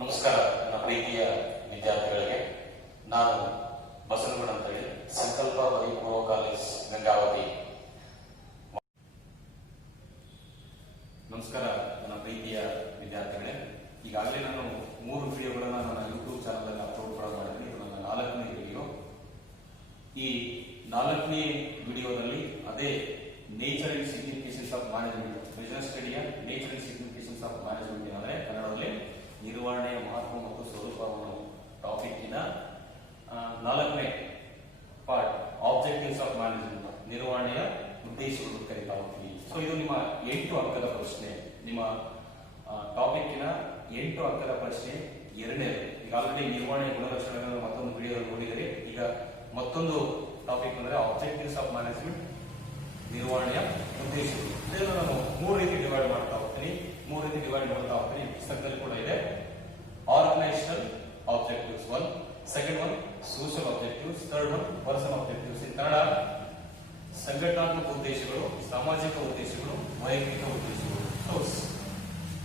ನಮಸ್ಕಾರ ನನ್ನ ಪ್ರೀತಿಯ ವಿದ್ಯಾರ್ಥಿಗಳಿಗೆ. ನಾನು ಬಸವನಗೌಡ ಅಂತ ಹೇಳಿ ಸಂಕಲ್ಪ ಪದವಿ ಪೂರ್ವ ಕಾಲೇಜ್ ಗಂಗಾವತಿ. ನಮಸ್ಕಾರ ನನ್ನ ಪ್ರೀತಿಯ ವಿದ್ಯಾರ್ಥಿಗಳೇ. ಈಗಾಗಲೇ ನಾನು 3 ವಿಡಿಯೋಗಳನ್ನು ನನ್ನ ಯೂಟ್ಯೂಬ್ ಚಾನಲ್ ಅಲ್ಲಿ ಅಪ್ಲೋಡ್ ಮಾಡಿದ್ದೀನಿ. ಇದು ನನ್ನ 4ನೇ ವಿಡಿಯೋ. ಈ 4ನೇ ವಿಡಿಯೋದಲ್ಲಿ ಅದೇ nature and significance of management, business ಸ್ಟಡಿಯ nature and significance of management ಅಂದ್ರೆ ಕನ್ನಡದಲ್ಲಿ ನಿರ್ವಹಣೆಯ ಮಹತ್ವ ಮತ್ತು ಸ್ವರೂಪವನ್ನು ಟಾಪಿಕ್ಕಿನ 4ನೇ ಪಾರ್ಟ್ ಆಬ್ಜೆಕ್ಟಿವ್ಸ್ ಆಫ್ ಮ್ಯಾನೇಜ್ಮೆಂಟ್, ನಿರ್ವಹಣೆಯ ಉದ್ದೇಶಗಳು ಕರೀತಾ ಹೋಗ್ತೀವಿ. ಸೊ ಇದು ನಿಮ್ಮ 8 ಅಂಕದ ಪ್ರಶ್ನೆ. ನಿಮ್ಮ ಟಾಪಿಕ್ಕಿನ 8 ಅಂಕದ ಪ್ರಶ್ನೆ ಎರಡನೇದು. ಈಗ ಆಲ್ರೆಡಿ ನಿರ್ವಹಣೆಯ ಗುಣಲಕ್ಷಣಗಳನ್ನು ಮತ್ತೊಂದು ವಿಡಿಯೋ ನೋಡಿದರೆ, ಈಗ ಮತ್ತೊಂದು ಟಾಪಿಕ್ ಅಂದ್ರೆ ಆಬ್ಜೆಕ್ಟಿವ್ಸ್ ಆಫ್ ಮ್ಯಾನೇಜ್ಮೆಂಟ್, ನಿರ್ವಹಣೆಯ ಉದ್ದೇಶಗಳು. ಇದನ್ನು ನಾನು 3 ರೀತಿ ಡಿವೈಡ್ ಮಾಡ್ತಾ ಹೋಗ್ತೀನಿ. ಪುಸ್ತಕದಲ್ಲಿ ಕೂಡ ಇದೆ. Organisational objectives 1, second one social objectives, third one personal objectives. In Kannada ಸಂಘಟನಾತ್ಮಕ ಉದ್ದೇಶಗಳು, ಸಾಮಾಜಿಕ ಉದ್ದೇಶಗಳು, ವೈಯಕ್ತಿಕ ಉದ್ದೇಶಗಳು.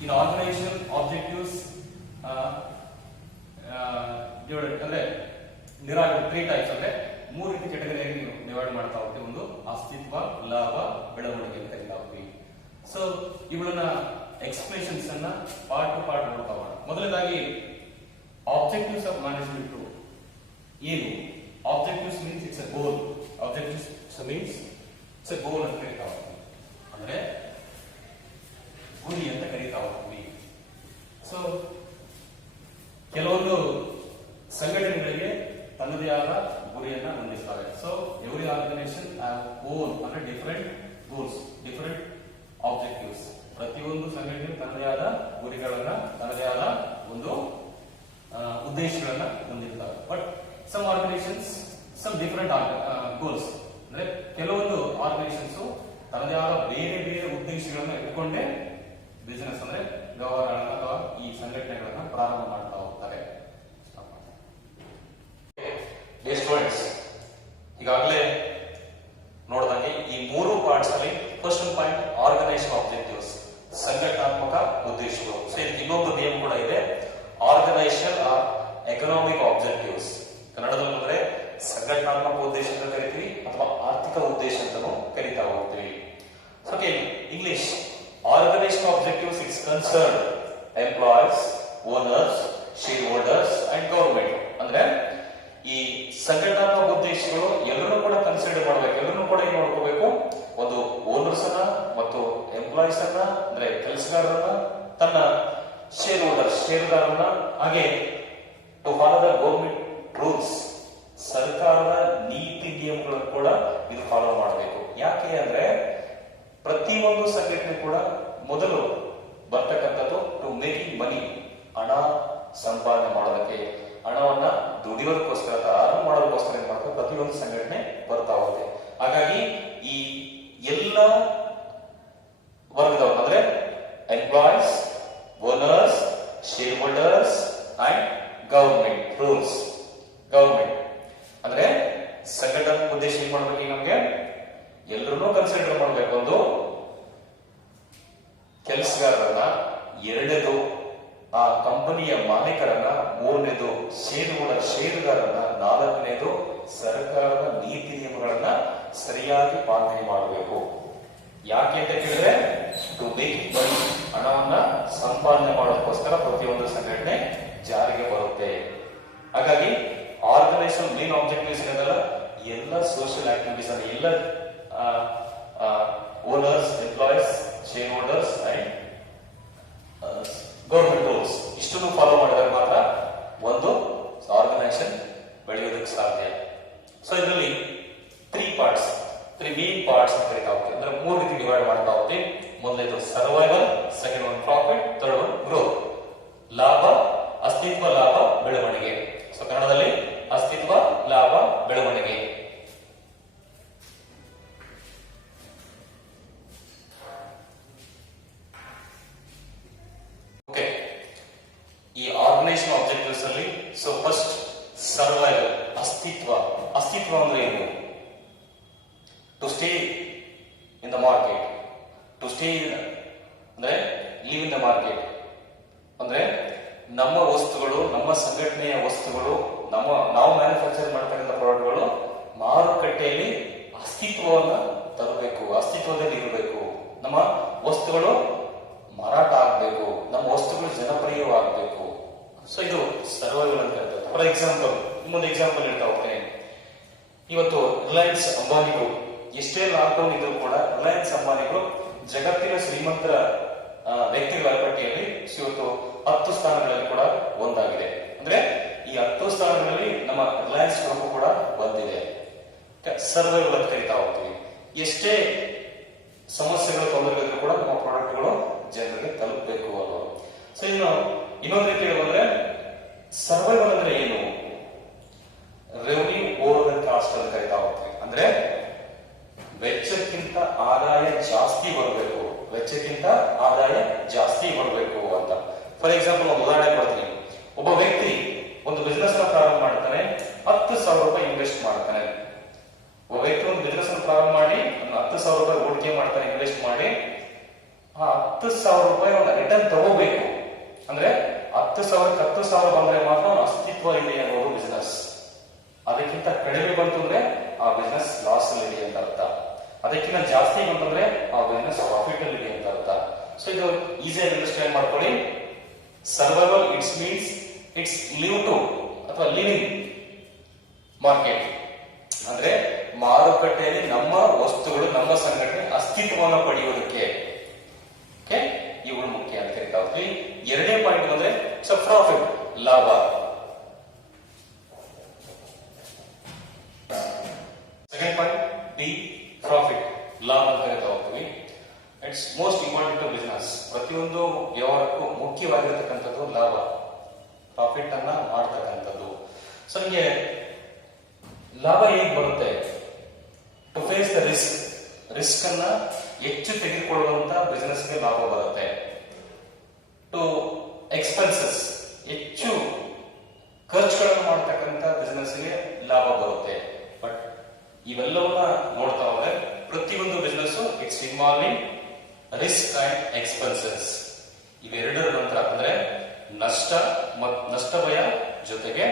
ಇನ್ ಆರ್ಗನೈಸೇಷನಲ್ ಆಬ್ಜೆಕ್ಟಿವ್ಸ್ ಅಂದ್ರೆ 3 ಟೈಪ್ಸ್ ಅಂದ್ರೆ 3 ರೀತಿ ಕೆಟಗರಿಯಾಗಿ ನೀವು ಡಿವೈಡ್ ಮಾಡ್ತಾ ಹೋಗ್ತೀವಿ. ಒಂದು ಅಸ್ತಿತ್ವ, ಲಾಭ, ಬೆಳವಣಿಗೆ ಅಂತ ಕರೀತಾ ಹೋಗ್ತೀವಿ. ಸೊ ಇವುಗಳನ್ನ ಎಕ್ಸ್ಪ್ರೆಷನ್ಸ್ ಅನ್ನ ಪಾರ್ಟ್ ಟು ಪಾರ್ಟ್ ನೋಡ್ತಾ ಹೋಗೋಣ. ಮೊದಲನೇದಾಗಿ ಆಬ್ಜೆಕ್ಟಿವ್ಸ್ ಆಫ್ ಮ್ಯಾನೇಜ್ಮೆಂಟ್ ಏನು? Objectives means it's a goal. Objectives means it's a goal ಅಂತ ಕರೀತಾ ಹೋಗ್ತೀವಿ, ಅಂದ್ರೆ ಗುರಿ ಅಂತ ಕರೀತಾ ಹೋಗ್ತೀವಿ. ಸೊ ಕೆಲವೊಂದು ಸಂಘಟನೆಗಳಿಗೆ ತನ್ನದೇ ಆದ ಗುರಿಯನ್ನ ಹೊಂದಿಸ್ತವೆ. So every organisation have own ಅಂದ್ರೆ ಡಿಫರೆಂಟ್ ಗೋಲ್ಸ್, ಡಿಫರೆಂಟ್ ಆಬ್ಜೆಕ್ಟಿವ್ಸ್. ಪ್ರತಿಯೊಂದು ಸಂಘಟನೆ ತನ್ನದೇ ಆದ ಗುರಿಗಳನ್ನ, ತನ್ನದೇ ಆದ ಒಂದು ಉದ್ದೇಶಗಳನ್ನ ಹೊಂದಿರ್ತವೆ. But some organisations some different goals, ಅಂದ್ರೆ ಕೆಲವೊಂದು ಆರ್ಗನೈಸೇಷನ್ಸ್ ತನ್ನದೇ ಆದ ಬೇರೆ ಬೇರೆ ಉದ್ದೇಶಗಳನ್ನ ಇಟ್ಕೊಂಡೇ ಬಿಸಿನೆಸ್ ಅಂದ್ರೆ ವ್ಯವಹಾರಗಳನ್ನ ಅಥವಾ ಈ ಸಂಘಟನೆಗಳನ್ನ ಪ್ರಾರಂಭ ಮಾಡ್ತಾ ಹೋಗ್ತಾರೆ. ಸ್ಟೂಡೆಂಟ್ಸ್, ಈಗಾಗಲೇ ನೋಡಿದಂಗೆ ಈ 3 ಪಾರ್ಟ್ಸ್ ಅಲ್ಲಿ ಫಸ್ಟ್ ಪಾಯಿಂಟ್ ಆರ್ಗನೈಸೇಷನ್ ಆಬ್ಜೆಕ್ಟಿವ್ಸ್, ಸಂಘಟನಾತ್ಮಕ ಉದ್ದೇಶಗಳು. ಸೊ ಇದಕ್ಕೆ ಇನ್ನೊಂದು ನೇಮ್ ಕೂಡ ಇದೆ, ಆರ್ಗನೈಸೇಷನ್ ಆರ್ ಎಕನಾಮಿಕ್ ಆಬ್ಜೆಕ್ಟಿವ್ಸ್. ಕನ್ನಡದಲ್ಲಿ ಅಂದ್ರೆ ಸಂಘಟನಾತ್ಮಕ ಉದ್ದೇಶ ಅಂತ ಕರಿತೀವಿ ಅಥವಾ ಆರ್ಥಿಕ ಉದ್ದೇಶ ಅಂತಾನು ಕರಿತಾ ಹೋಗ್ತೀವಿ. Okay, English organisation objectives it's concern employees, owners, shareholders and government. ಅಂದ್ರೆ ಈ ಸಂಘಟನಾತ್ಮಕ ಉದ್ದೇಶಗಳು ಎಲ್ಲರೂ ಕೂಡ ಕನ್ಸಿಡರ್ ಮಾಡಬೇಕು, ಎಲ್ಲರೂ ಕೂಡ ಏನ್ ಮಾಡ್ಕೋಬೇಕು, ಒಂದು ಓನರ್ಸ್ ಅನ್ನ ಮತ್ತು ಎಂಪ್ಲಾಯೀಸ್ ಅನ್ನ ಅಂದ್ರೆ ಕೆಲಸಗಾರರನ್ನ, ತನ್ನ ಶೇರ್ ಹೋಲ್ಡರ್ಸ್ ಷೇರುದಾರರನ್ನ, ಹಾಗೆ to follow the government rules, ಸರ್ಕಾರದ ನೀತಿ ನಿಯಮಗಳನ್ನು ಕೂಡ ಇದು ಫಾಲೋ ಮಾಡಬೇಕು. ಯಾಕೆ ಅಂದ್ರೆ ಪ್ರತಿಯೊಂದು ಸಂಘಟನೆ ಕೂಡ ಮೊದಲು ಬರ್ತಕ್ಕಂಥದ್ದು ಟು ಮೇಕಿಂಗ್ ಮನಿ, ಹಣ ಸಂಪಾದನೆ ಮಾಡೋದಕ್ಕೆ, ಹಣವನ್ನ ದುಡಿಯೋದಕ್ಕೋಸ್ಕರ, ಅರ್ನ್ ಮಾಡೋದಕ್ಕೋಸ್ಕರ ಏನ್ ಮಾಡ್ತಾರೆ ಪ್ರತಿಯೊಂದು ಸಂಘಟನೆ ಬರ್ತಾ ಹೋಗುತ್ತೆ. ಹಾಗಾಗಿ ಈ ಎಲ್ಲ ವರ್ಗದವರು ಅಂದ್ರೆ employees, owners, shareholders and government rules. Government ಅಂದ್ರೆ ಸಂಘಟನಾ ಉದ್ದೇಶ ಏನ್ ಮಾಡ್ಬೇಕು, ಈಗ ನಮ್ಗೆ ಎಲ್ಲರನ್ನೂ ಕನ್ಸಿಡರ್ ಮಾಡ್ಬೇಕು. ಒಂದು ಕೆಲಸಗಾರರನ್ನ, ಎರಡನೇದು ಆ ಕಂಪನಿಯ ಮಾಲೀಕರನ್ನ, ಮೂರನೇದು ಷೇರುದಾರರನ್ನ, ನಾಲ್ಕನೇದು ಸರ್ಕಾರದ ನೀತಿ ನಿಯಮಗಳನ್ನ ಸರಿಯಾಗಿ ಪಾಲನೆ ಮಾಡಬೇಕು. ಯಾಕೆ ಅಂತ ಕೇಳಿದ್ರೆ ಟು ಮೇಕ್ ಮನಿ, ಹಣವನ್ನ ಸಂಪಾದನೆ ಮಾಡೋದಕ್ಕೋಸ್ಕರ ಪ್ರತಿಯೊಂದು ಸಂಘಟನೆ ಜಾರಿಗೆ ಬರುತ್ತೆ. ಹಾಗಾಗಿ ಆರ್ಗನೈಸೇಷನ್ ಮೇನ್ ಆಬ್ಜೆಕ್ಟಿವ್ಸ್ ಏನದಲ್ಲ, ಎಲ್ಲ ಸೋಷಿಯಲ್ ಆಕ್ಟಿವಿಟೀಸ್ ಅಂದ್ರೆ ಎಲ್ಲ owners, employees, share holders and government rules ಇಷ್ಟನ್ನು ಫಾಲೋ ಮಾಡಿದಾಗ ಮಾತ್ರ ಒಂದು ಆರ್ಗನೈಸೇಷನ್ ಬೆಳೆಯೋದಕ್ಕೆ ಸಾಧ್ಯ. ಸೊ ಇದರಲ್ಲಿ 3 ಮೇನ್ ಪಾರ್ಟ್ಸ್ ಅಂತ ಕರೀತಾ ಹೋಗ್ತೀವಿ, ಅಂದ್ರೆ 3 ರೀತಿ ಡಿವೈಡ್ ಮಾಡ್ತಾ ಹೋಗ್ತೀವಿ. ಮೊದಲನೇದು survival, second one profit, third one growth. ಲಾಭ, ಅಸ್ತಿತ್ವ, ಲಾಭ, ಬೆಳವಣಿಗೆ. ಸೊ ಕನ್ನಡದಲ್ಲಿ ಅಸ್ತಿತ್ವ, ಲಾಭ, ಬೆಳವಣಿಗೆ. ಓಕೆ, ಈ ಆರ್ಗನೈಸೇಷನ್ ಆಬ್ಜೆಕ್ಟಿವ್ಸ್ ಅಲ್ಲಿ ಸೊ ಫಸ್ಟ್ ಸರ್ವೈವಲ್, ಅಸ್ತಿತ್ವ. ಅಸ್ತಿತ್ವ ಅಂದ್ರೆ ಏನು? To stay in the market, to stay ಅಂದ್ರೆ ಲೀವ್ ಇನ್ ದ ಮಾರ್ಕೆಟ್ ಅಂದ್ರೆ ನಮ್ಮ ವಸ್ತುಗಳು, ನಮ್ಮ ಸಂಘಟನೆಯ ವಸ್ತುಗಳು, ನಾವು ಮ್ಯಾನುಫ್ಯಾಕ್ಚರ್ ಮಾಡ್ತಕ್ಕಂಥ ಪ್ರಾಡಕ್ಟ್ಗಳು ಮಾರುಕಟ್ಟೆಯಲ್ಲಿ ಅಸ್ತಿತ್ವವನ್ನು ತರಬೇಕು, ಅಸ್ತಿತ್ವದಲ್ಲಿ ಇರಬೇಕು. ನಮ್ಮ ವಸ್ತುಗಳು ಮಾರಾಟ ಆಗಬೇಕು, ನಮ್ಮ ವಸ್ತುಗಳು ಜನಪ್ರಿಯವಾಗಬೇಕು. ಸೊ ಇದು ಸರ್ವೈವಲ್ ಅಂತ ಹೇಳ್ತಾರೆ. ಫಾರ್ ಎಕ್ಸಾಂಪಲ್, ಇನ್ನೊಂದು ಎಕ್ಸಾಂಪಲ್ ಹೇಳ್ತಾ ಹೋಗ್ತೇನೆ. ಇವತ್ತು ರಿಲಯನ್ಸ್ ಅಂಬಾನಿಗಳು ಎಷ್ಟೇ ಲಾಕ್ಡೌನ್ ಇದ್ರೂ ಕೂಡ ರಿಲಯನ್ಸ್ ಅಂಬಾನಿಗಳು ಜಗತ್ತಿನ ಶ್ರೀಮಂತರ ವ್ಯಕ್ತಿಗಳ ಪಟ್ಟಿಯಲ್ಲಿ ಇವತ್ತು 10 ಸ್ಥಾನಗಳಲ್ಲಿ ಕೂಡ ಒಂದಾಗಿದೆ. ಅಂದ್ರೆ ಈ 10 ಸ್ಥಾನಗಳಲ್ಲಿ ನಮ್ಮ ರಿಲಯನ್ಸ್ ಗ್ರೂಪ್ ಕೂಡ ಬಂದಿದೆ. ಸರ್ವೈವಲ್ ಅಂತ ಕರಿತಾ ಹೋಗ್ತೀವಿ. ಎಷ್ಟೇ ಸಮಸ್ಯೆಗಳು, ತೊಂದರೆಗಳಿದ್ರು ಕೂಡ ನಮ್ಮ ಪ್ರಾಡಕ್ಟ್ಗಳು ಜನರಿಗೆ ತಲುಪಬೇಕು ಅಲ್ವಾ. ಸೊ ಇನ್ನೊಂದು ರೀತಿ ಹೇಳೋದ್ರೆ ಸರ್ವೈವಲ್ ಅಂದ್ರೆ ಏನು? ರೆವೆನ್ಯೂ ಓವರ್ ದ ಕಾಸ್ಟ್ ಅಂತ ಕರಿತಾ ಹೋಗ್ತೀವಿ. ಅಂದ್ರೆ ವೆಚ್ಚಕ್ಕಿಂತ ಆದಾಯ ಜಾಸ್ತಿ ಬರಬೇಕು, ವೆಚ್ಚಕ್ಕಿಂತ ಆದಾಯ ಜಾಸ್ತಿ ಬರಬೇಕು ಅಂತ. ಫಾರ್ ಎಕ್ಸಾಂಪಲ್ ಒಂದು ಉದಾಹರಣೆ ಕೊಡ್ತೀನಿ. ಒಬ್ಬ ವ್ಯಕ್ತಿ ಒಂದು ಬಿಸ್ನೆಸ್ ನ ಪ್ರಾರಂಭ ಮಾಡ್ತಾನೆ, 10,000 ರೂಪಾಯಿ ಇನ್ವೆಸ್ಟ್ ಮಾಡ್ತಾನೆ. ಒಬ್ಬ ವ್ಯಕ್ತಿ ಒಂದು ಬಿಸ್ನೆಸ್ ಅನ್ನು ಪ್ರಾರಂಭ ಮಾಡಿ 10,000 ರೂಪಾಯಿ ಹೂಡಿಕೆ ಮಾಡ್ತಾನೆ, ಇನ್ವೆಸ್ಟ್ ಮಾಡಿ. ಆ 10,000 ರೂಪಾಯಿ ಒಂದು ರಿಟರ್ನ್ ತಗೋಬೇಕು ಅಂದ್ರೆ 10,000ಕ್ಕೆ 10,000 ಬಂದ್ರೆ ಮಾತ್ರ ಅಸ್ತಿತ್ವ ಇದೆ ಅನ್ನೋದು ಬಿಸ್ನೆಸ್. ಅದಕ್ಕಿಂತ ಕಡಿಮೆ ಬಂತು ಅಂದ್ರೆ ಆ ಬಿಸ್ನೆಸ್ ಲಾಸ್ ಅಲ್ಲಿ ಇದೆ ಅಂತ ಅರ್ಥ. ಅದಕ್ಕಿಂತ ಜಾಸ್ತಿ ಬಂತಂದ್ರೆ ಆ ಬಿಸ್ನೆಸ್ ಪ್ರಾಫಿಟ್ ಅಲ್ಲಿ ಇದೆ ಅಂತ ಅರ್ಥ. ಸೊ ಇದು ಈಸಿಯಾಗಿ ಅಂಡರ್ಸ್ಟ್ಯಾಂಡ್ ಮಾಡ್ಕೊಳ್ಳಿ. ಸರ್ವೈವಲ್ ಇಟ್ಸ್ ಲಿವ್ ಟು ಅಥವಾ ಲಿವಿಂಗ್ ಮಾರ್ಕೆಟ್ ಅಂದ್ರೆ ಮಾರುಕಟ್ಟೆಯಲ್ಲಿ ನಮ್ಮ ವಸ್ತುಗಳು, ನಮ್ಮ ಸಂಘಟನೆ ಅಸ್ತಿತ್ವವನ್ನು ಪಡೆಯುವುದಕ್ಕೆ ಇವುಗಳು ಮುಖ್ಯ ಅಂತ ಕರಿತಾ ಹೋಗ್ತೀವಿ. ಎರಡನೇ ಪಾಯಿಂಟ್ ಬಂದ್ರೆ ಪ್ರಾಫಿಟ್, ಲಾಭ. ಸೆಕೆಂಡ್ ಪಾಯಿಂಟ್ ಬಿ ಪ್ರಾಫಿಟ್, ಲಾಭ ಅಂತ ಕರಿತಾ ಹೋಗ್ತೀವಿ. It's most important to business. ಪ್ರತಿಯೊಂದು ವ್ಯವಹಾರಕ್ಕೂ ಮುಖ್ಯವಾಗಿರತಕ್ಕಂಥದ್ದು ಲಾಭ, ಪ್ರಾಫಿಟ್ ಅನ್ನ ಮಾಡ್ತಕ್ಕಂಥದ್ದು. ಸೊ ನಿಮಗೆ ಲಾಭ ಹೇಗೆ ಬರುತ್ತೆ? ಟು ಫೇಸ್ ದ ರಿಸ್ಕ್ ಅನ್ನ ಹೆಚ್ಚು ತೆಗೆದುಕೊಳ್ಳುವಂತ ಬಿಸ್ನೆಸ್ಗೆ ಲಾಭ ಬರುತ್ತೆ. ಟು ಎಕ್ಸ್ಪೆನ್ಸಸ್, ಹೆಚ್ಚು ಖರ್ಚುಗಳನ್ನು ಮಾಡತಕ್ಕಂಥ ಬಿಸ್ನೆಸ್ಗೆ ಲಾಭ ಬರುತ್ತೆ. ಬಟ್ ಇವೆಲ್ಲವನ್ನ ನೋಡ್ತಾ ಹೋದ್ರೆ ಪ್ರತಿಯೊಂದು business it's involving risk and expenses. ಇವೆರಡರ ನಂತರ ಅಂದ್ರೆ ನಷ್ಟ ಭಯ ಜೊತೆಗೆ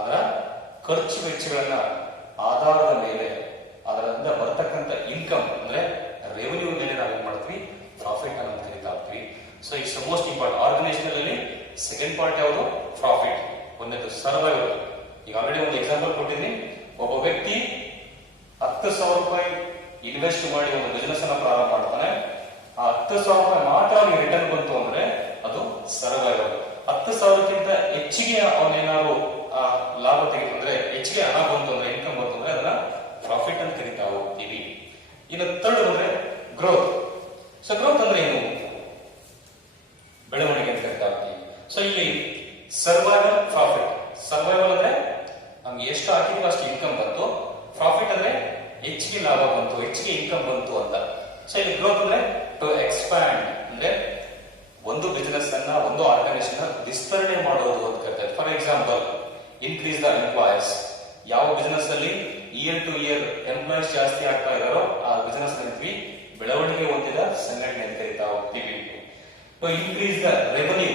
ಅದರ ಖರ್ಚು ವೆಚ್ಚಗಳನ್ನ ಆಧಾರದ ಮೇಲೆ ಅದರಿಂದ ಬರ್ತಕ್ಕಂಥ ಇನ್ಕಮ್ ಅಂದ್ರೆ ರೆವೆನ್ಯೂ ಮೇಲೆ ನಾವೇನ್ ಮಾಡ್ತೀವಿ? ಪ್ರಾಫಿಟ್ ಅನ್ನು ಕರೀತಾ ಹೋಗ್ತೀವಿ. So it's most important. Organisation ಅಲ್ಲಿ ಸೆಕೆಂಡ್ ಪಾರ್ಟ್ ಯಾವುದು? ಪ್ರಾಫಿಟ್. ಒಂದನೇದು ಸರ್ವೈವಲ್. ಈಗ ಆಲ್ರೆಡಿ ಒಂದು ಎಕ್ಸಾಂಪಲ್ ಕೊಟ್ಟಿದ್ದೀನಿ. ಒಬ್ಬ ವ್ಯಕ್ತಿ 10,000 ರೂಪಾಯಿ ಇನ್ವೆಸ್ಟ್ ಮಾಡಿ ಒಂದು ಬಿಸ್ನೆಸ್ ಅನ್ನ ಪ್ರಾರಂಭ ಮಾಡ್ತಾನೆ. ಆ 10,000 ರೂಪಾಯಿ ಮಾತ್ರ ಅವನಿಗೆ ರಿಟರ್ನ್ ಬಂತು ಅಂದ್ರೆ ಅದು ಸರ್ವೈವಲ್. 10,000ಕ್ಕಿಂತ ಹೆಚ್ಚಿಗೆ ಅವನೇನಾದ್ರು ಲಾಭ ತೆಗೆದುಕೊಂಡ್ರೆ, ಹೆಚ್ಚಿಗೆ ಹಣ ಬಂತು ಅಂದ್ರೆ, ಇನ್ಕಮ್ ಬಂತು ಅಂದ್ರೆ ಅದನ್ನ ಪ್ರಾಫಿಟ್ ಅಂತ ಕರಿತಾ ಹೋಗ್ತೀವಿ. ಇನ್ನು ಥರ್ಡ್ ಅಂದ್ರೆ ಗ್ರೋತ್. ಸೊ ಗ್ರೋತ್ ಅಂದ್ರೆ ಏನು? ಬೆಳವಣಿಗೆ ಅಂತ ಕರಿತಾ ಹೋಗ್ತೀವಿ. ಸೊ ಇಲ್ಲಿ ಸರ್ವೈವಲ್, ಪ್ರಾಫಿಟ್. ಸರ್ವೈವಲ್ ಅಂದ್ರೆ ನಮ್ಗೆ ಎಷ್ಟು ಹಾಕಿದ್ವಿ ಅಷ್ಟು ಇನ್ಕಮ್ ಬಂತು. ಪ್ರಾಫಿಟ್ ಅಂದ್ರೆ ಹೆಚ್ಚಿಗೆ ಲಾಭ ಬಂತು, ಹೆಚ್ಚಿಗೆ ಇನ್ಕಮ್ ಬಂತು ಅಂತ. ಸೊ ಇಲ್ಲಿ ಗ್ರೋತ್ ಅಂದ್ರೆ ಟು ಎಕ್ಸ್ಪ್ಯಾಂಡ್, ಅಂದ್ರೆ ಒಂದು ಬಿಸಿನೆಸ್ ಅನ್ನ, ಒಂದು ಆರ್ಗನೈಸೇಷನ್ ವಿಸ್ತರಣೆ ಮಾಡೋದು ಅಂತ ಕರೀತಾರೆ. For example, increase the employees. ಯಾವ ಬಿಸಿನೆಸ್ ಅಲ್ಲಿ ಇಯರ್ ಟು ಇಯರ್ ಎಂಪ್ಲಾಯೀಸ್ ಜಾಸ್ತಿ ಆಗ್ತಾ ಇದಾರೋ ಆ ಬಿಸಿನೆಸ್ ಕರಿತೀವಿ ಬೆಳವಣಿಗೆ ಹೊಂದಿದ ಸಂಘಟನೆ ಅಂತ ಕರಿತಾ ಹೋಗ್ತೀವಿ. ಇನ್ಕ್ರೀಸ್ ದ ರೆವೆನ್ಯೂ,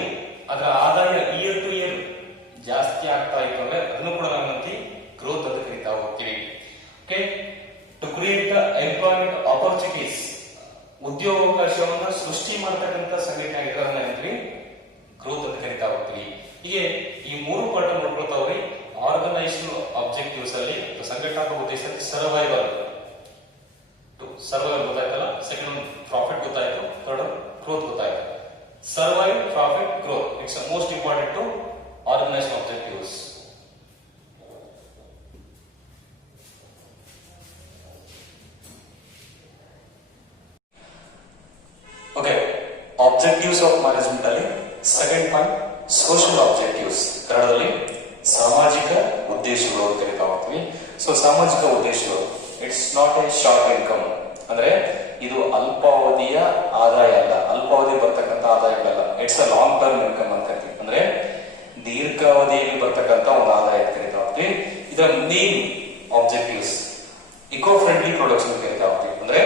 ಅದರ ಆದಾಯ ಇಯರ್ ಟು ಇಯರ್ ಜಾಸ್ತಿ ಆಗ್ತಾ ಇತ್ತು ಅಂದ್ರೆ ಅದನ್ನು ಕೂಡ ನಾವು ಗ್ರೋತ್ ಅಂತ ಕರಿತಾ ಹೋಗ್ತೀವಿ. Okay, to create the employment opportunities, ಉದ್ಯೋಗಾವಕಾಶವನ್ನ ಸೃಷ್ಟಿ ಮಾಡತಕ್ಕಂಥ ಸಂಘಟನೆ ಆಗಿರೋದನ್ನ ಗ್ರೋತ್ ಅಂತ ಕರಿತಾ ಹೋಗ್ತೀವಿ. ಹೀಗೆ ಈ ಮೂರು ಪಾಠ ನೋಡ್ಕೊಳ್ತಾವ್ರಿ. ಆರ್ಗನೈಸೇಷನ್ ಆಬ್ಜೆಕ್ಟಿವ್ಸ್ ಅಲ್ಲಿ ಸಂಘಟನಾತ್ಮಕ ಉದ್ದೇಶದಲ್ಲಿ ಸರ್ವೈವಲ್ ಗೊತ್ತಾಯ್ತಲ್ಲ. ಸೆಕೆಂಡ್ ಪ್ರಾಫಿಟ್ ಗೊತ್ತಾಯ್ತು, ಥರ್ಡ್ ಗ್ರೋತ್ ಗೊತ್ತಾಯ್ತು. Survive, profit, growth, it's most important to organisation objectives. Okay, objectives of management ಅಲ್ಲಿ ಸೆಕೆಂಡ್ ಪಾಯಿಂಟ್ ಸೋಷಿಯಲ್ ಆಬ್ಜೆಕ್ಟಿವ್ಸ್, ಕನ್ನಡದಲ್ಲಿ ಸಾಮಾಜಿಕ ಉದ್ದೇಶಗಳು ಅಂತ ಕರಿತಾ ಹೋಗ್ತೀವಿ. ಸೊ ಸಾಮಾಜಿಕ ಉದ್ದೇಶಗಳು, it's not a short income, ಅಂದ್ರೆ ಇದು ಅಲ್ಪಾವಧಿಯ ಆದಾಯ ಅಲ್ಲ, ಅಲ್ಪಾವಧಿ ಬರ್ತಕ್ಕಂಥ ಆದಾಯಗಳಲ್ಲ. It's a long term income ಅಂತ ಕರಿತೀವಿ, ಅಂದ್ರೆ ದೀರ್ಘಾವಧಿಯಲ್ಲಿ ಬರ್ತಕ್ಕಂಥ ಒಂದು ಆದಾಯ ಅಂತ ಕರಿತಾ ಹೋಗ್ತೀವಿ. ಇದರ main objectives eco friendly production ಕರಿತಾ ಹೋಗ್ತೀವಿ, ಅಂದ್ರೆ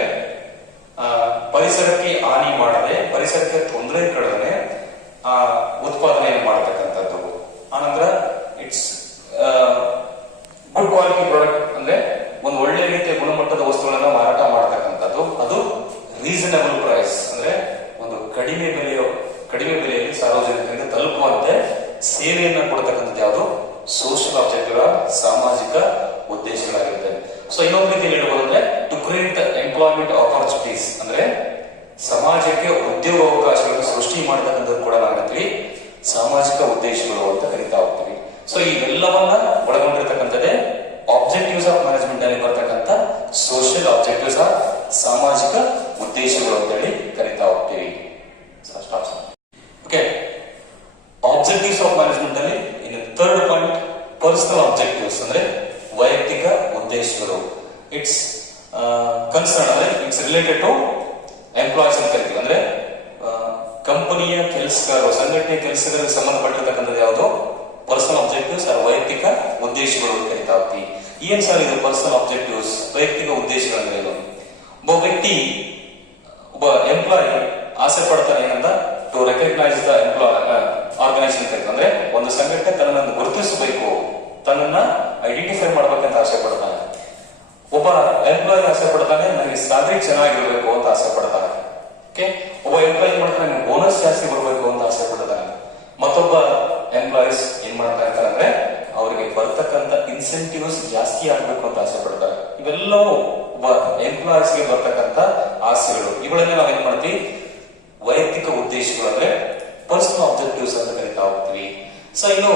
ಪರಿಸರಕ್ಕೆ ಹಾನಿ ಮಾಡದೆ, ಪರಿಸರಕ್ಕೆ ತೊಂದರೆ ಕೊಡದೆ ಉತ್ಪಾದನೆಯನ್ನು ಕಡಿಮೆ ಬೆಲೆಯಲ್ಲಿ ಸಾರ್ವಜನಿಕರಿಗೆ ತಲುಪುವಂತೆ ಸೇವೆಯನ್ನ ಕೊಡತಕ್ಕಂಥದ್ದು ಯಾವುದು ಸೋಷಿಯಲ್ ಆಬ್ಜೆಕ್ಟಿವ್, ಸಾಮಾಜಿಕ ಉದ್ದೇಶಗಳಾಗಿರುತ್ತೆ. ಸೊ ಇನ್ನೊಂದು ರೀತಿಯಲ್ಲಿ ಹೇಳ್ಬೋದಂದ್ರೆ ಟು ಕ್ರಿಯೇಟ್ ಎಂಪ್ಲಾಯ್ಮೆಂಟ್ ಆಪರ್ಚುನಿಟೀಸ್, ಅಂದ್ರೆ ಸಮಾಜಕ್ಕೆ ಉದ್ಯೋಗಾವಕಾಶಗಳನ್ನು ಸೃಷ್ಟಿ ಮಾಡತಕ್ಕಂಥದ್ದು ಕೂಡ ನಾವೇಳ್ತೀವಿ ಸಾಮಾಜಿಕ ಉದ್ದೇಶಗಳು ಅಂತ ಕರಿತಾ ಹೋಗ್ತೀವಿ. ಸೊ ಇವೆಲ್ಲವನ್ನ ಒಳಗೊಂಡಿರ್ತಕ್ಕಂಥದ್ದೇ ಆಬ್ಜೆಕ್ಟಿವ್ಸ್ ಆಫ್ ಮ್ಯಾನೇಜ್ಮೆಂಟ್ ಅಲ್ಲಿ ಬರ್ತಕ್ಕಂಥ ಸೋಷಿಯಲ್ ಆಬ್ಜೆಕ್ಟಿವ್ಸ್ ಆಫ್ ಸಾಮಾಜಿಕ ಉದ್ದೇಶಗಳು ಅಂತ ಹೇಳಿ ಕರಿತಾ ಹೋಗ್ತೀವಿ. ಓಕೆ, ಆಬ್ಜೆಕ್ಟಿವ್ಸ್ ಆಫ್ ಮ್ಯಾನೇಜ್ಮೆಂಟ್ ಅಲ್ಲಿ ಇನ್ನು ಥರ್ಡ್ ಪಾಯಿಂಟ್ ಪರ್ಸನಲ್ ಆಬ್ಜೆಕ್ಟಿವ್ಸ್ ಅಂದ್ರೆ ವೈಯಕ್ತಿಕ ಉದ್ದೇಶಗಳು. ಇಟ್ಸ್ ಕನ್ಸರ್ನ್ ಅಂದ್ರೆ ಇಟ್ಸ್ ರಿಲೇಟೆಡ್ ಟು ಎಂಪ್ಲಾಯ್ಸ್ ಅಂತ ಕರಿತೀವಿ. ಅಂದ್ರೆ ಕಂಪನಿಯ ಕೆಲಸಗಾರರು, ಸಂಘಟನೆಯ ಕೆಲಸಗಾರರಿಗೆ ಸಂಬಂಧಪಟ್ಟಿರ್ತಕ್ಕಂಥದ್ದು ಯಾವುದು ಪರ್ಸನಲ್ ಆಬ್ಜೆಕ್ಟಿವ್ಸ್, ವೈಯಕ್ತಿಕ ಉದ್ದೇಶಗಳು ಅಂತ ಕರಿತಾ ಹೋಗ್ತೀವಿ. ಏನ್ ಸರ್ ಇದು ಪರ್ಸನಲ್ ಆಬ್ಜೆಕ್ಟಿವ್ಸ್, ವೈಯಕ್ತಿಕ ಉದ್ದೇಶಗಳಂದ್ರೆ ಏನು? ಒಬ್ಬ ವ್ಯಕ್ತಿ, ಒಬ್ಬ ಎಂಪ್ಲಾಯ್ ಆಸೆ ಪಡ್ತಾನೆ ಏನಂತ ಟು ರೆಕಗ್ನೈಸ್ ದ ಆರ್ಗನೈಸೇಷನ್ ಕರಿತೀವಿ. ಅಂದ್ರೆ ಒಂದು ಸಂಘಟನೆ ತನ್ನನ್ನು ಗುರುತಿಸಬೇಕು, ತನ್ನನ್ನ ಐಡೆಂಟಿಫೈ ಮಾಡ್ಬೇಕಂತ ಆಸೆ ಪಡ್ತಾನೆ. ಒಬ್ಬ ಎಂಪ್ಲಾಯ್ ಆಸೆ ಪಡ್ತಾನೆ ನನಗೆ ಸ್ಯಾಲರಿ ಚೆನ್ನಾಗಿರ್ಬೇಕು ಅಂತ ಆಸೆ ಪಡ್ತಾನೆ. ಓಕೆ, ಒಬ್ಬ ಎಂಪ್ಲಾಯ್ ಮಾಡ್ತಾನೆ ನನಗೆ ಬೋನಸ್ ಜಾಸ್ತಿ ಬರಬೇಕು ಅಂತ ಆಸೆ ಪಡ್ತಾನೆ. ಮತ್ತೊಬ್ಬ ಎಂಪ್ಲಾಯೀಸ್ ಏನ್ ಮಾಡ್ತಾ ಇರ್ತಾರೆ ಅಂದ್ರೆ ಅವರಿಗೆ ಬರ್ತಕ್ಕಂಥ ಇನ್ಸೆಂಟಿವ್ಸ್ ಜಾಸ್ತಿ ಆಗ್ಬೇಕು ಅಂತ ಆಸೆ ಪಡ್ತಾರೆ. ಇವೆಲ್ಲವೂ ಒಬ್ಬ ಎಂಪ್ಲಾಯೀಸ್ ಗೆ ಬರ್ತಕ್ಕಂಥ ಆಸೆಗಳು. ಇವುಗಳನ್ನ ನಾವೇನ್ ಮಾಡ್ತೀವಿ ವೈಯಕ್ತಿಕ ಉದ್ದೇಶಗಳು ಅಂದ್ರೆ ಪರ್ಸನಲ್ ಆಬ್ಜೆಕ್ಟಿವ್ಸ್ ಅಂತ ಕರಿತಾ ಹೋಗ್ತೀವಿ. ಸೊ ಇನ್ನು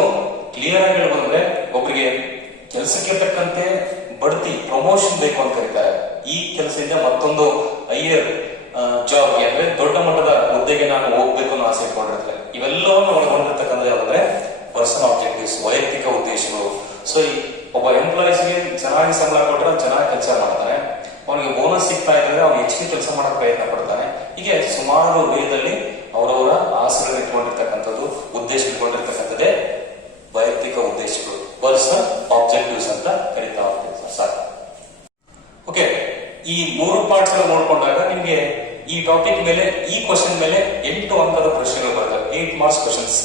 ಕ್ಲಿಯರ್ ಆಗಿ ಹೇಳ್ಬೋದಂದ್ರೆ ಒಬ್ಬರಿಗೆ ಕೆಲಸಕ್ಕೆ ತಕ್ಕಂತೆ ಬಡ್ತಿ, ಪ್ರಮೋಷನ್ ಬೇಕು ಅಂತ ಕರೀತಾರೆ. ಈ ಕೆಲಸದಿಂದ ಮತ್ತೊಂದು ಹೈಯರ್ ಜಾಬ್ ಅಂದ್ರೆ ದೊಡ್ಡ ಮಟ್ಟದ ಹುದ್ದೆಗೆ ನಾನು ಹೋಗ್ಬೇಕು ಅನ್ನೋ ಆಸೆ ಇಟ್ಕೊಂಡಿರ್ತಾರೆ. ಇವೆಲ್ಲವನ್ನು ಒಳಗೊಂಡಿರ್ತಕ್ಕಂಥ ಯಾವಂದ್ರೆ ಪರ್ಸನಲ್ ಆಬ್ಜೆಕ್ಟಿವ್ಸ್, ವೈಯಕ್ತಿಕ ಉದ್ದೇಶಗಳು. ಸೊ ಒಬ್ಬ ಎಂಪ್ಲಾಯೀಸ್ಗೆ ಚೆನ್ನಾಗಿ ಸಂಬಳ ಕೊಟ್ಟರೆ ಚೆನ್ನಾಗಿ ಕೆಲಸ ಮಾಡ್ತಾನೆ, ಅವನಿಗೆ ಬೋನಸ್ ಸಿಗ್ತಾ ಇದ್ರೆ ಅವ್ನು ಹೆಚ್ಚಿಗೆ ಕೆಲಸ ಮಾಡಕ್ ಪ್ರಯತ್ನ ಪಡ್ತಾನೆ. ಹೀಗೆ ಸುಮಾರು ವೇದದಲ್ಲಿ ಅವರವರ ಆಸೆಗಳನ್ನ ಇಟ್ಕೊಂಡಿರ್ತಕ್ಕಂಥದ್ದು, ಉದ್ದೇಶ ಇಟ್ಕೊಂಡಿರ್ತಕ್ಕಂಥದ್ದೇ ವೈಯಕ್ತಿಕ ಉದ್ದೇಶಗಳು, ಪರ್ಸನಲ್ ಆಬ್ಜೆಕ್ಟಿವ್ಸ್ ಅಂತ ಕರಿತಾ ಹೋಗ್ತೀವಿ ಸರ್. ಓಕೆ, ಈ ಮೂರು ಪಾರ್ಟ್ಸ್ ನೋಡ್ಕೊಂಡಾಗ ನಿಮ್ಗೆ ಈ ಟಾಪಿಕ್ ಮೇಲೆ, ಈ ಕ್ವಶನ್ ಮೇಲೆ 8 ಅಂಕದ ಪ್ರಶ್ನೆಗಳು ಬರ್ತವೆ. 8 ಮಾರ್ಕ್ಸ್ ಕ್ವಶನ್ಸ್.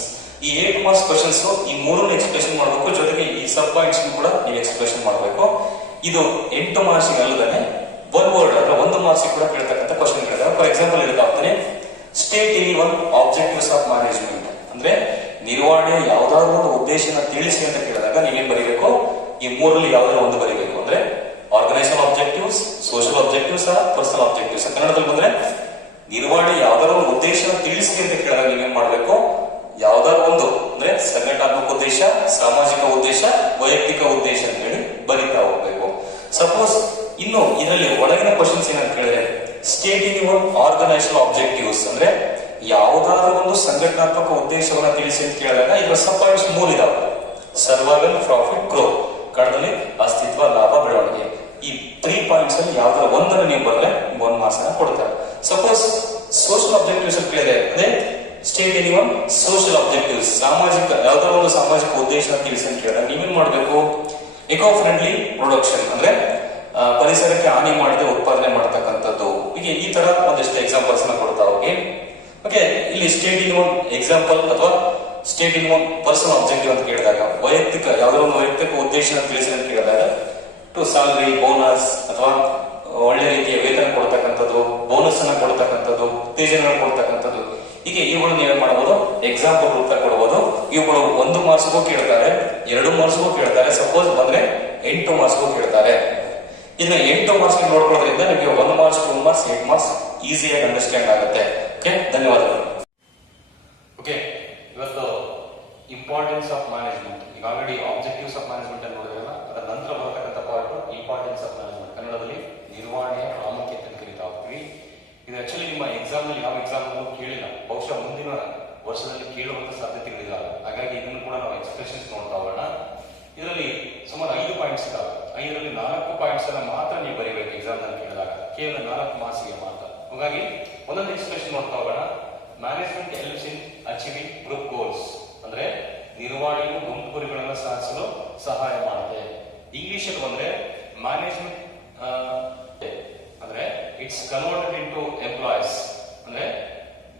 ಈ 8 ಮಾರ್ಕ್ಸ್ ಕ್ವಶನ್ಸ್ ಈ ಮೂರನ್ನು ಎಕ್ಸ್ಪ್ರೆಷನ್ ಮಾಡಬೇಕು, ಜೊತೆಗೆ ಈ ಸಬ್ ಪಾಯಿಂಟ್ಸ್ ಕೂಡ ನೀವು ಎಕ್ಸ್ಪ್ರೆಷನ್ ಮಾಡಬೇಕು. ಇದು 8 ಮಾರ್ಕ್ಸ್ ಅಲ್ಲದೆ 1 ವರ್ಡ್ ಅಥವಾ 1 ಮಾರ್ಕ್ಸ್ ಕೂಡ ಕೇಳ್ತಕ್ಕಂಥ ಕ್ವಶನ್ ಗಳಿದೆ. ಫಾರ್ ಎಕ್ಸಾಂಪಲ್ ಹೇಳ್ತಾ ಹೋಗ್ತಾನೆ, state any one objectives of management ಅಂದ್ರೆ ನಿರ್ವಹಣೆ ಯಾವ್ದಾದ್ರು ಒಂದು ಉದ್ದೇಶನ ತಿಳಿಸಿ ಅಂತ ಕೇಳಿದಾಗ ನೀವೇನ್ ಬರೀಬೇಕು, ಈ ಮೂರಲ್ಲಿ ಯಾವ್ದಾದ್ರು ಒಂದು ಬರೀಬೇಕು. ಅಂದ್ರೆ organisation objectives, social objectives, personal objectives. ಕನ್ನಡದಲ್ಲಿ ಬಂದ್ರೆ ನಿರ್ವಹಣೆ ಯಾವ್ದಾದ್ರು ಒಂದು ಉದ್ದೇಶನ ತಿಳಿಸಿ ಅಂತ ಕೇಳಿದಾಗ ನೀವೇನ್ ಮಾಡ್ಬೇಕು, ಯಾವ್ದಾದ್ರು ಒಂದು ಅಂದ್ರೆ ಸಂಘಟನಾತ್ಮಕ ಉದ್ದೇಶ, ಸಾಮಾಜಿಕ ಉದ್ದೇಶ, ವೈಯಕ್ತಿಕ ಉದ್ದೇಶ ಅಂತ ಹೇಳಿ ಬರೀತಾ ಹೋಗ್ಬೇಕು. ಸಪೋಸ್ ಇನ್ನು ಇದರಲ್ಲಿ ಒಳಗಿನ ಕ್ವಶನ್ಸ್ ಏನಂತ ಕೇಳಿದ್ರೆ, state any one organisation objectives ಅಂದ್ರೆ ಯಾವ್ದಾದ್ರು ಒಂದು ಸಂಘಟನಾತ್ಮಕ ಉದ್ದೇಶವನ್ನ ತಿಳಿಸಿ ಅಂತ ಕೇಳಿದಾಗ ಇದರ ಸಬ್ ಪಾಯಿಂಟ್ಸ್ 3 ಇದಾವೆ. Survival, profit, grow. ಕಡದಲ್ಲಿ ಅಸ್ತಿತ್ವ, ಲಾಭ, ಬೆಳವಣಿಗೆ. ಈ 3 ಪಾಯಿಂಟ್ಸ್ ಅಲ್ಲಿ ಯಾವ್ದಾರ ಒಂದನ್ನು ನೀವು ಬರಲೆ 1 ಮಾರ್ಕ್ಸ್ ಅನ್ನ ಕೊಡ್ತಾರೆ. ಸಪೋಸ್ ಸೋಷಿಯಲ್ ಆಬ್ಜೆಕ್ಟಿವ್ಸ್ ಅಂತ ಕೇಳಿದ್ರೆ, ಅದೇ state any one social objectives, ಸಾಮಾಜಿಕ ಯಾವ್ದಾದ್ರು ಒಂದು ಸಾಮಾಜಿಕ ಉದ್ದೇಶ ತಿಳಿಸಿ ಅಂತ ಕೇಳಿದಾಗ ನೀವೇನ್ ಮಾಡ್ಬೇಕು, ಎಕೋ ಫ್ರೆಂಡ್ಲಿ ಪ್ರೊಡಕ್ಷನ್ ಅಂದ್ರೆ ಪರಿಸರಕ್ಕೆ ಹಾನಿ ಮಾಡದೆ ಉತ್ಪಾದನೆ ಮಾಡತಕ್ಕಂಥದ್ದು. ಹೀಗೆ ಈ ತರ ಒಂದಿಷ್ಟು ಎಕ್ಸಾಂಪಲ್ಸ್ ನ ಕೊಡ್ತಾ ಹೋಗಿ. ಓಕೆ, ಇಲ್ಲಿ ಸ್ಟೇಟ್ ಇನ್ ಒನ್ ಎಕ್ಸಾಂಪಲ್ ಅಥವಾ state in one personal objective ಅಂತ ಕೇಳಿದಾಗ ವೈಯಕ್ತಿಕ ಯಾವ್ದಾದ್ರು ಒಂದು ವೈಯಕ್ತಿಕ ಉದ್ದೇಶ ತಿಳಿಸಿ ಅಂತ ಕೇಳಿದಾಗ ಟು ಸ್ಯಾಲರಿ, ಬೋನಸ್ ಅಥವಾ ಒಳ್ಳೆ ರೀತಿಯ ವೇತನ ಕೊಡ್ತಕ್ಕಂಥದ್ದು, ಬೋನಸ್ ಅನ್ನ ಕೊಡ್ತಕ್ಕಂಥದ್ದು, ಉತ್ತೇಜನ ಕೊಡ್ತಕ್ಕಂಥದ್ದು. ಹೀಗೆ ಇವುಗಳು ನೀವೇ ಮಾಡಬಹುದು, ಎಕ್ಸಾಂಪಲ್ ರೂಪ ಕೊಡಬಹುದು. ಇವುಗಳು 1 ಮಾರ್ಕ್ಸ್ಗೂ ಕೇಳ್ತಾರೆ, 2 ಮಾರ್ಕ್ಸ್ಗೂ ಕೇಳ್ತಾರೆ, ಸಪೋಸ್ ಬಂದ್ರೆ 8 ಮಾರ್ಕ್ಸ್ಗೂ ಕೇಳ್ತಾರೆ. ಇದನ್ನ 8 ಮಾರ್ಕ್ಸ್ ನೋಡ್ಕೊಳ್ಳೋದ್ರಿಂದ ನಿಮಗೆ 1 ಮಾರ್ಕ್ಸ್, 2 ಮಾರ್ಕ್ಸ್, 8 ಮಾರ್ಕ್ಸ್ ಈಸಿಯಾಗಿ ಅಂಡರ್ಸ್ಟ್ಯಾಂಡ್ ಆಗುತ್ತೆ. ಓಕೆ, ಧನ್ಯವಾದಗಳು. ಓಕೆ, ಇವತ್ತು ಇಂಪಾರ್ಟೆನ್ಸ್ ಆಫ್ ಮ್ಯಾನೇಜ್ಮೆಂಟ್, ಈಗ ಆಲ್ರೆಡಿ ಆಬ್ಜೆಕ್ಟಿವ್ಸ್ ಆಫ್ ಮ್ಯಾನೇಜ್ಮೆಂಟ್ ಅನ್ನು ನೋಡಿದ್ರಲ್ಲ, ಅದರ ನಂತರ ಬರತಕ್ಕಂಥ ಪಾರ್ಟ್ ಇಂಪಾರ್ಟೆನ್ಸ್ ಆಫ್ ಮ್ಯಾನೇಜ್ಮೆಂಟ್, ಕನ್ನಡದಲ್ಲಿ ನಿರ್ವಹಣೆಯ ಪ್ರಾಮುಖ್ಯತೆ ಅಂತ ಕರಿತಾ ಹೋಗ್ತೀವಿ. ಇದು ಆಕ್ಚುಲಿ ನಿಮ್ಮ ಎಕ್ಸಾಮ್ ನಲ್ಲಿ ಯಾವ ಎಕ್ಸಾಮ್ ಕೇಳಿಲ್ಲ, ಬಹುಶಃ ಮುಂದಿನ ವರ್ಷದಲ್ಲಿ ಕೇಳುವಂತ ಸಾಧ್ಯತೆಗಳಿಲ್ಲ. ಹಾಗಾಗಿ ಇದನ್ನು ಕೂಡ ನಾವು ಎಕ್ಸ್ಪ್ರೆಷನ್ಸ್ ನೋಡ್ತಾ ಹೋಗೋಣ. ಇದರಲ್ಲಿ ಸುಮಾರು 5 ಪಾಯಿಂಟ್ಸ್ ಇದಾವೆ. 5ರಲ್ಲಿ 4 ಪಾಯಿಂಟ್ಸ್ ಅನ್ನ ಮಾತ್ರ ನೀವು ಬರೀಬೇಕು ಎಕ್ಸಾಮ್ ನಲ್ಲಿ ಕೇಳಿದಾಗ, ಕೇವಲ 4 ಮಾರ್ಕ್ಸ್ಗೆ ಮಾತ್ರ. ಹಾಗಾಗಿ ಒಂದೊಂದು ಎಕ್ಸ್ಪ್ರೆಷನ್ ನೋಡ್ತಾ ಹೋಗೋಣ. Management helps in achieving group goals ಅಂದ್ರೆ ನಿರ್ವಹಣೆಯು ಗುಂಪು ಗುರಿಗಳನ್ನು ಸಾಧಿಸಲು ಸಹಾಯ ಮಾಡುತ್ತೆ. ಇಂಗ್ಲಿಷ್ ಅಲ್ಲಿ ಬಂದ್ರೆ ಮ್ಯಾನೇಜ್ಮೆಂಟ್ ಅಂದ್ರೆ ಇಟ್ಸ್ ಕನ್ವರ್ಟೆಡ್ ಇಂಟು ಎಂಪ್ಲಾಯೀಸ್ ಅಂದ್ರೆ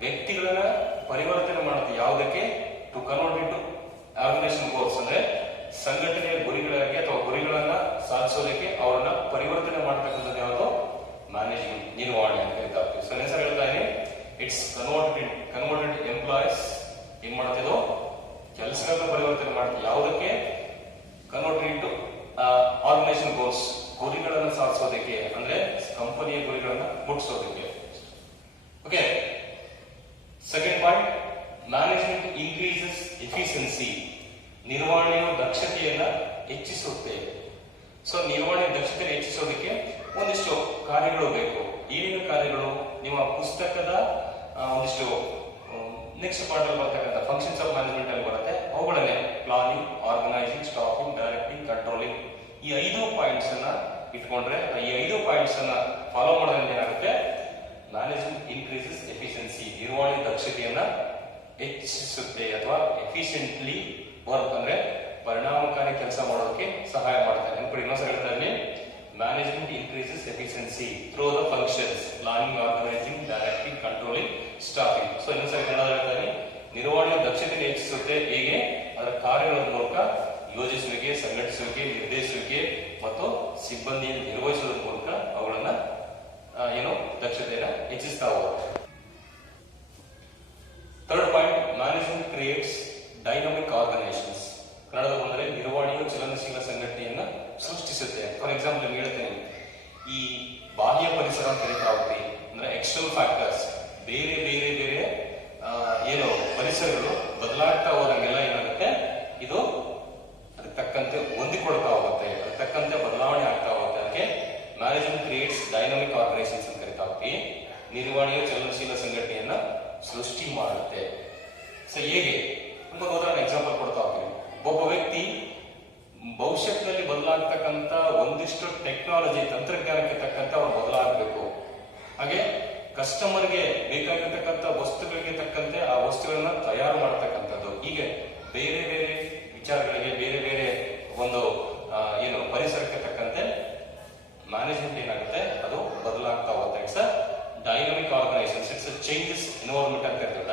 ವ್ಯಕ್ತಿಗಳನ್ನ ಪರಿವರ್ತನೆ ಮಾಡುತ್ತೆ. ಯಾವುದಕ್ಕೆ? To convert into organisation goals ಅಂದ್ರೆ ಸಂಘಟನೆಯ ಗುರಿಗಳಿಗೆ ಅಥವಾ ಗುರಿಗಳನ್ನ ಸಾಧಿಸೋದಕ್ಕೆ ಅವರನ್ನ ಪರಿವರ್ತನೆ ಮಾಡತಕ್ಕಂಥದ್ದು ಯಾವುದು? ಮ್ಯಾನೇಜ್ಮೆಂಟ್, ನಿರ್ವಹಣೆ ಅಂತ ಕರಿತಾ ಹೋಗ್ತೀವಿ. ಸೊ ಹೆಸರು ಹೇಳ್ತಾ ಇದ್ದೀನಿ, ಇಟ್ಸ್ ಕನ್ವರ್ಟೆಡ್ ಎಂಪ್ಲಾಯೀಸ್ ಏನ್ ಮಾಡ್ತಿದ್ದೋ ಕೆಲಸಗಳನ್ನ ಪರಿವರ್ತನೆ ಮಾಡ್ತೀವಿ ಯಾವುದಕ್ಕೆ ಕನ್ವರ್ಟ್ ಇಂಟು ಆರ್ಗನೈಸೇಷನ್ ಗೋಲ್ಸ್ ಗುರಿಗಳನ್ನು ಸಾಧಿಸೋದಕ್ಕೆ ಅಂದ್ರೆ ಕಂಪನಿಯ ಗುರಿಗಳನ್ನ ಮುಟ್ಟಿಸೋದಕ್ಕೆ. Okay, second point management increases efficiency ನಿರ್ವಹಣೆಯು ದಕ್ಷತೆಯನ್ನ ಹೆಚ್ಚಿಸುತ್ತೆ. ಸೊ ನಿರ್ವಹಣೆ ದಕ್ಷತೆ ಹೆಚ್ಚಿಸೋದಕ್ಕೆ ಒಂದಿಷ್ಟು ಕಾರ್ಯಗಳು ಬೇಕು. ಏನೇನು ಕಾರ್ಯಗಳು ನಿಮ್ಮ ಪುಸ್ತಕದ ಒಂದಿಷ್ಟು ನೆಕ್ಸ್ಟ್ ಪಾರ್ಟ್ ಅಲ್ಲಿ ಬರ್ತಕ್ಕಂಥ ಫಂಕ್ಷನ್ಸ್ ಆಫ್ ಮ್ಯಾನೇಜ್ಮೆಂಟ್ ಅಲ್ಲಿ ಬರುತ್ತೆ. ಅವುಗಳನ್ನೇ planning, organising, staffing, directing, controlling ಈ 5 ಪಾಯಿಂಟ್ಸ್ ಅನ್ನ ಇಟ್ಕೊಂಡ್ರೆ ಈ 5 ಪಾಯಿಂಟ್ಸ್ ಅನ್ನ ಫಾಲೋ ಮಾಡೋದ್ರಿಂದ ಏನಾಗುತ್ತೆ ಮ್ಯಾನೇಜ್ಮೆಂಟ್ ಇನ್ಕ್ರೀಸಸ್ ಎಫಿಷಿಯನ್ಸಿ ನಿರ್ವಹಣೆ ದಕ್ಷತೆಯನ್ನ ಹೆಚ್ಚಿಸುತ್ತೆ ಅಥವಾ ಎಫಿಷಿಯಂಟ್ಲಿ ವರ್ಕ್ ಅಂದ್ರೆ ಪರಿಣಾಮಕಾರಿ ಕೆಲಸ ಮಾಡೋದಕ್ಕೆ ಸಹಾಯ ಮಾಡುತ್ತೆ. ನೆನಪಡಿ ಇನ್ನೊಂದ್ಸಲ ಹೇಳ್ತಾ ಇದ್ದೀನಿ, management increases efficiency through the functions planning, organising, directing, controlling, staffing. So ಇನ್ನೊಂದ್ಸಲ ಕನ್ನಡ ಹೇಳ್ತಾ ಇದ್ದೀನಿ, ನಿರ್ವಹಣೆ ದಕ್ಷತೆ ಹೆಚ್ಚಿಸುತ್ತೆ ಹೇಗೆ ಅದರ ಕಾರ್ಯಗಳ ಮೂಲಕ ಯೋಜಿಸುವಿಕೆ, ಸಂಘಟಿಸುವಿಕೆ, ನಿರ್ದೇಶಿಸುವಿಕೆ ಮತ್ತು ಸಿಬ್ಬಂದಿಯನ್ನು ನಿರ್ವಹಿಸುವುದರ ಮೂಲಕ ಅವುಗಳನ್ನ ದಕ್ಷತೆಯನ್ನು ಹೆಚ್ಚಿಸ್ತಾ ಹೋಗುತ್ತೆ. Third point management creates dynamic organisations. ಕನ್ನಡದ ಬಂದರೆ ನಿರ್ವಹಣೆಯು ಚಲನಶೀಲ ಸಂಘಟನೆಯನ್ನ ಸೃಷ್ಟಿಸುತ್ತೆ. ಫಾರ್ ಎಕ್ಸಾಂಪಲ್ ನಿಮ್ಗೆ ಹೇಳ್ತೇನೆ, ಈ ಬಾಹ್ಯ ಪರಿಸರ ಅಂತ ಕರೀತಾ ಹೋಗ್ತೀವಿ ಅಂದ್ರೆ ಎಕ್ಸ್ಟರ್ನಲ್ ಫ್ಯಾಕ್ಟರ್ಸ್ ಬೇರೆ ಬೇರೆ ಬೇರೆ ಪರಿಸರಗಳು ಬದಲಾಗ್ತಾ ಹೋದಂಗೆಲ್ಲ ಏನಾಗುತ್ತೆ ಇದು ಅದಕ್ಕೆ ತಕ್ಕಂತೆ ಹೊಂದಿಕೊಳ್ತಾ ಹೋಗುತ್ತೆ, ಅದಕ್ಕೆ ತಕ್ಕಂತೆ ಬದಲಾವಣೆ ಆಗ್ತಾ ಹೋಗುತ್ತೆ. ಅದಕ್ಕೆ ಮ್ಯಾನೇಜ್ಮೆಂಟ್ ಕ್ರಿಯೇಟ್ಸ್ ಡೈನಾಮಿಕ್ ಆರ್ಗನೈಸೇಷನ್ಸ್ ಅಂತ ಕರೀತಾ ಹೋಗ್ತೀವಿ. ನಿರ್ವಹಣೆಯು ಚಲನಶೀಲ ಸಂಘಟನೆಯನ್ನ ಸೃಷ್ಟಿ ಮಾಡುತ್ತೆ. ಸೊ ಹೇಗೆ ಒಂದು ಉದಾಹರಣೆ ಎಕ್ಸಾಂಪಲ್ ಕೊಡ್ತಾ ಹೋಗ್ತೀವಿ. ಒಬ್ಬ ವ್ಯಕ್ತಿ ಭವಿಷ್ಯದಲ್ಲಿ ಬದಲಾಗ್ತಕ್ಕಂಥ ಒಂದಿಷ್ಟು ಟೆಕ್ನಾಲಜಿ ತಂತ್ರಜ್ಞಾನಕ್ಕೆ ತಕ್ಕಂತೆ ಅವ್ರು ಬದಲಾಗಬೇಕು. ಹಾಗೆ ಕಸ್ಟಮರ್ಗೆ ಬೇಕಾಗಿರ್ತಕ್ಕಂಥ ವಸ್ತುಗಳಿಗೆ ತಕ್ಕಂತೆ ಆ ವಸ್ತುಗಳನ್ನ ತಯಾರು ಮಾಡತಕ್ಕಂಥದ್ದು. ಹೀಗೆ ಬೇರೆ ಬೇರೆ ವಿಚಾರಗಳಿಗೆ ಬೇರೆ ಬೇರೆ ಒಂದು ಪರಿಸರಕ್ಕೆ ತಕ್ಕಂತೆ ಮ್ಯಾನೇಜ್ಮೆಂಟ್ ಏನಾಗುತ್ತೆ ಅದು ಬದಲಾಗ್ತಾ ಹೋಗುತ್ತೆ. It's a dynamic organisations, it's a changes environment ಅಂತ ಕರೀತಾರೆ.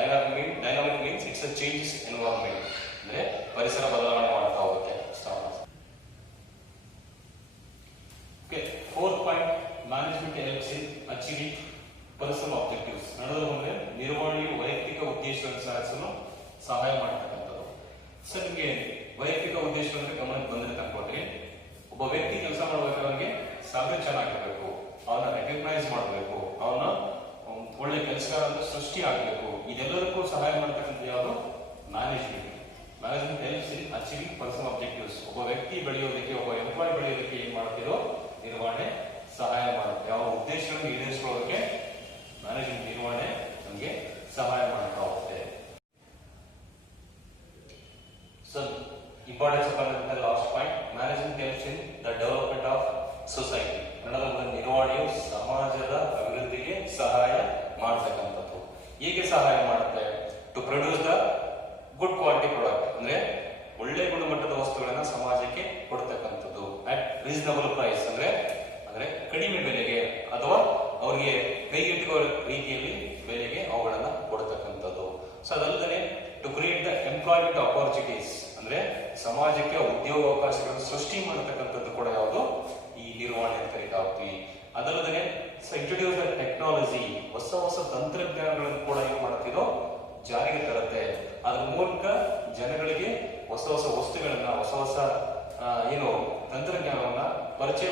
Dynamic means it's a changes environment ಅಂದ್ರೆ ಪರಿಸರ ಬದಲಾವಣೆ ಮಾಡ್ತಾ ಹೋಗುತ್ತೆ. Okay, fourth point management helps in achieving personal objectives. ನಡೆದ್ರೆ ನಿರ್ವಹಣೆಯು ವೈಯಕ್ತಿಕ ಉದ್ದೇಶಗಳನ್ನು ಸಾಧಿಸಲು ಸಹಾಯ ಮಾಡತಕ್ಕಂಥದ್ದು. ಸರ್ ನಿಮಗೆ ವೈಯಕ್ತಿಕ ಉದ್ದೇಶ ಅಂದ್ರೆ ಗಮನಕ್ಕೆ ಬಂದ್ರೆ ಅನ್ಕೊಳ್ರಿ, ಒಬ್ಬ ವ್ಯಕ್ತಿ ಕೆಲಸ ಮಾಡ್ಬೇಕಾದ್ರೆ ಅವನಿಗೆ ಸ್ಯಾಲರಿ ಚೆನ್ನಾಗಿರ್ಬೇಕು, ಅವನ್ನ ರೆಕಗ್ನೈಸ್ ಮಾಡಬೇಕು, ಅವನ ಒಳ್ಳೆ ಕೆಲಸಗಾರ ಅಂತ ಸೃಷ್ಟಿ ಆಗಬೇಕು. ಇದೆಲ್ಲದಕ್ಕೂ ಸಹಾಯ ಮಾಡತಕ್ಕಂಥ ಯಾವುದು management. Management helps in achieving personal objectives. ಒಬ್ಬ ವ್ಯಕ್ತಿ ಬೆಳೆಯೋದಕ್ಕೆ, ಒಬ್ಬ ಎಂಪ್ಲಾಯ್ ಬೆಳೆಯೋದಕ್ಕೆ ಏನ್ ಮಾಡ್ತಿರೋ ನಿರ್ವಹಣೆ ಸಹಾಯ ಮಾಡುತ್ತೆ. ಯಾವ ಉದ್ದೇಶಗಳನ್ನು ಈಡೇರಿಸಿಕೊಳ್ಳೋದಕ್ಕೆ ಮ್ಯಾನೇಜ್ಮೆಂಟ್ ನಿರ್ವಹಣೆ ನಮಗೆ ಸಹಾಯ ಮಾಡ್ತಾ ಹೋಗುತ್ತೆ. So importance of last point management helps in the development of society. ಕನ್ನಡದ ನಿರ್ವಹಣೆಯು ಸಮಾಜದ ಅಭಿವೃದ್ಧಿಗೆ ಸಹಾಯ ಮಾಡತಕ್ಕಂಥದ್ದು. ಹೇಗೆ ಸಹಾಯ ಮಾಡುತ್ತೆ? To produce the good quality product ಅಂದ್ರೆ ಒಳ್ಳೆ ಗುಣಮಟ್ಟದ ವಸ್ತುಗಳನ್ನ ಸಮಾಜಕ್ಕೆ ಕೊಡ್ತಕ್ಕಂಥದ್ದು. ಅಟ್ ರೀಸನಬಲ್ ಪ್ರೈಸ್ ಅಂದ್ರೆ ಕಡಿಮೆ ಬೆಲೆಗೆ ಅಥವಾ ಅವರಿಗೆ ಕೈಗೆಟುಕುವ ರೀತಿಯಲ್ಲಿ ಬೆಲೆಗೆ ಅವುಗಳನ್ನ ಕೊಡ್ತಕ್ಕಂಥದ್ದು. ಸೊ ಅದಲ್ಲದೆ to create the employment opportunities ಅಂದ್ರೆ ಸಮಾಜಕ್ಕೆ ಉದ್ಯೋಗ ಅವಕಾಶಗಳನ್ನು ಸೃಷ್ಟಿ ಮಾಡತಕ್ಕಂಥದ್ದು ಕೂಡ ಯಾವುದು ಈ ನಿರ್ವಹಣೆ ಅಂತ ಕರೀತಾ ಹೋಗ್ತೀವಿ. ಅದಲ್ಲದೆ ಇಂಟ್ರೊಡ್ಯೂಸ್ ದ ಟೆಕ್ನಾಲಜಿ, ಹೊಸ ಹೊಸ ತಂತ್ರಜ್ಞಾನಗಳನ್ನು ಕೂಡ ಏನ್ ಮಾಡ್ತಿದೋ ಜಾರಿಗೆ ತರುತ್ತೆ. ಅದ್ರ ಮೂಲಕ ಜನಗಳಿಗೆ ಹೊಸ ಹೊಸ ವಸ್ತುಗಳನ್ನ, ಹೊಸ ಹೊಸ ತಂತ್ರಜ್ಞಾನವನ್ನ ಪರಿಚಯ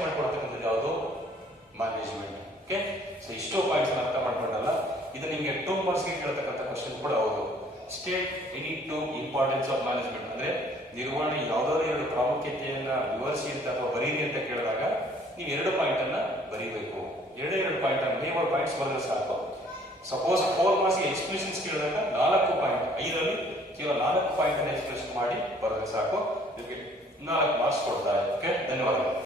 ಮಾಡಿಕೊಡ್ತಕ್ಕಂಥದ್ದು ಯಾವುದು ಮ್ಯಾನೇಜ್ಮೆಂಟ್. ಓಕೆ, ಸೊ ಇಷ್ಟೋ ಪಾಯಿಂಟ್ಸ್ ಅರ್ಥ ಮಾಡ್ಕೊಂಡಲ್ಲ, ಇದು ನಿಮಗೆ 2 ಮಾರ್ಕ್ಸ್ ಗೆ ಕೇಳತಕ್ಕಂಥ ಕ್ವಶನ್ ಕೂಡ ಹೌದು. State any 2 importance of management ಅಂದ್ರೆ ನಿರ್ವಹಣೆ ಯಾವ್ದಾದ್ರು 2 ಪ್ರಾಮುಖ್ಯತೆಯನ್ನ ವಿವರಿಸಿ ಅಂತ ಅಥವಾ ಬರೀರಿ ಅಂತ ಕೇಳಿದಾಗ ನೀವು 2 ಪಾಯಿಂಟ್ ಅನ್ನ ಬರೀಬೇಕು. 2 ಪಾಯಿಂಟ್ ಅನ್ನ 3 ಪಾಯಿಂಟ್ಸ್ ಬರೆದ್ರೆ ಸಾಕು. ಸಪೋಸ್ 4 ಮಾರ್ಕ್ಸ್ ಗೆ ಎಕ್ಸ್ಪ್ರೆಷನ್ಸ್ ಕೇಳಿದಾಗ 4 ಪಾಯಿಂಟ್, 5ರಲ್ಲಿ ಕೇವಲ 4 ಪಾಯಿಂಟ್ ಅನ್ನ ಎಕ್ಸ್ಪ್ರೆಸ್ ಮಾಡಿ ಬರೆದ್ರೆ ಸಾಕು, ನಿಮಗೆ 4 ಮಾರ್ಕ್ಸ್ ಕೊಡ್ತಾರೆ. ಓಕೆ, ಧನ್ಯವಾದಗಳು.